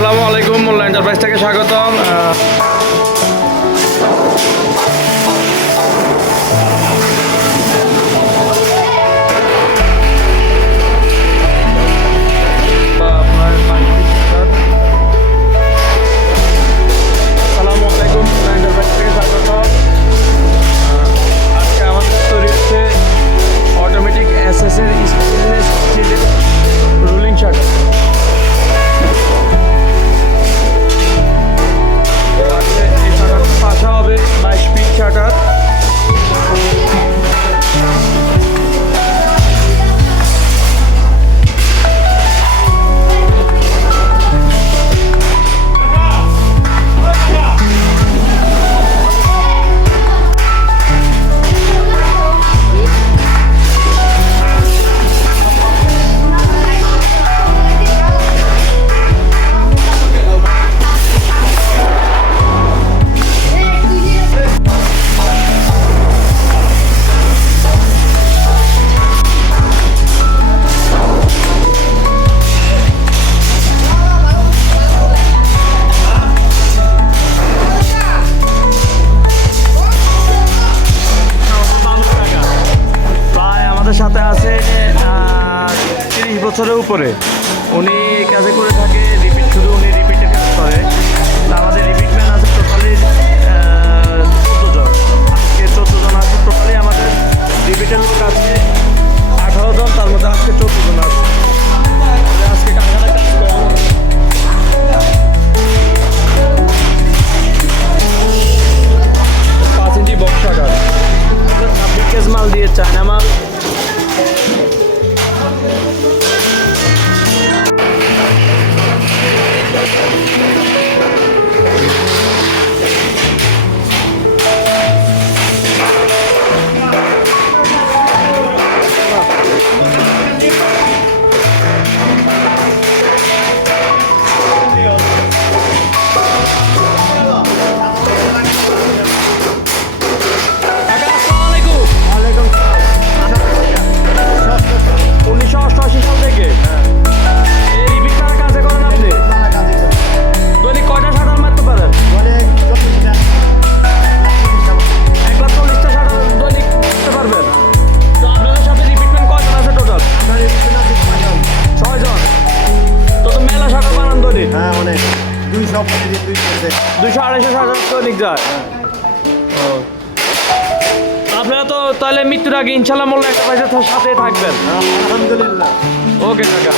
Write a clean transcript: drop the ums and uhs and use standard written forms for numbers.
আসসালামু আলাইকুম, মোল্লা এন্টারপ্রাইজ থেকে স্বাগতম। আসসালামু আলাইকুম, মোল্লা এন্টারপ্রাইজ থেকে স্বাগতম। আজকে আমাদের তৈরি হচ্ছে অটোমেটিক এসএসের স্টিলের রোলিং শাটার। এই শাটারটা পাশা হবে 22 ফিট শাটার। সাথে আছে 30 বছরের উপরে উনি কাজে করে থাকে। রিপিট শুধু উনি রিপিটের কাজ করে। আমাদের রিপিট ম্যান আছে টোটালি 14 জন। আজকে 14 জন আছে টোটালি। আমাদের রিপিটের লোক আছে 18 জন, তার মধ্যে আজকে 14 জন আছে। আজকে কারখানা কাজ করা 5 ইঞ্চি বক্স শাটার, 26 কেজ মাল দিয়ে চায়না মাল। হ্যাঁ, অনেক 200-250 শাটার দৈনিক যায়। আপনারা তো তাহলে মৃত্যুর আগে ইনশাল্লাহ মোল্লা এন্টারপ্রাইজের সাথে থাকবেন। আলহামদুলিল্লাহ। ওকে কাকা।